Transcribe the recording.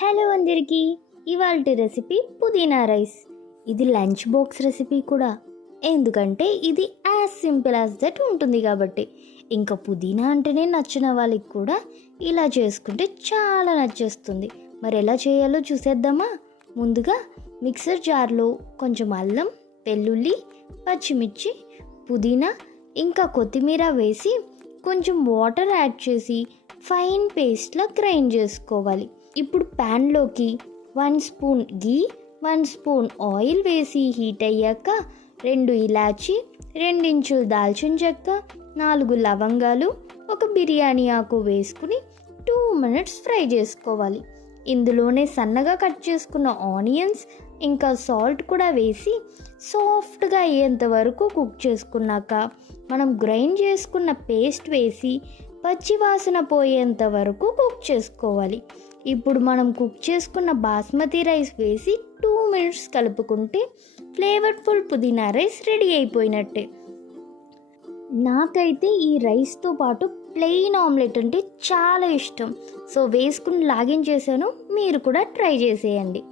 Hello అందరికీ, ఇవాల్టి recipe పుదీనా రైస్. ఇది లంచ్ బాక్స్ రెసిపీ కూడా, ఎందుకంటే ఇది యాజ్ సింపుల్ యాజ్ దట్ ఉంటుంది కాబట్టి. ఇంకా పుదీనా అంటేనే నచ్చిన వాళ్ళకి కూడా ఇలా చేసుకుంటే చాలా నచ్చేస్తుంది. మరి ఎలా చేయాలో చూసేద్దామా? ముందుగా మిక్సర్ జార్లో కొంచెం అల్లం, వెల్లుల్లి, పచ్చిమిర్చి, పుదీనా ఇంకా కొత్తిమీర వేసి కొంచెం వాటర్ యాడ్ చేసి ఫైన్ పేస్ట్లా గ్రైండ్ చేసుకోవాలి. ఇప్పుడు ప్యాన్లోకి 1 స్పూన్ గీ, 1 స్పూన్ ఆయిల్ వేసి హీట్ అయ్యాక 2 ఇలాచి, 2 ఇంచులు దాల్చిన చెక్క, 4 లవంగాలు, 1 బిర్యానీ ఆకు వేసుకుని 2 మినిట్స్ ఫ్రై చేసుకోవాలి. ఇందులోనే సన్నగా కట్ చేసుకున్న ఆనియన్స్ ఇంకా సాల్ట్ కూడా వేసి సాఫ్ట్గా అయ్యేంత వరకు కుక్ చేసుకున్నాక మనం గ్రైండ్ చేసుకున్న పేస్ట్ వేసి పచ్చి వాసన పోయేంత వరకు కుక్ చేసుకోవాలి. ఇప్పుడు మనం కుక్ చేసుకున్న బాస్మతి రైస్ వేసి 2 మినిట్స్ కలుపుకుంటే ఫ్లేవర్ఫుల్ పుదీనా రైస్ రెడీ అయిపోయినట్టే. నాకైతే ఈ రైస్తో పాటు ప్లెయిన్ ఆమ్లెట్ అంటే చాలా ఇష్టం. సో వేసుకుని లాగిన్ చేశాను, మీరు కూడా ట్రై చేసేయండి.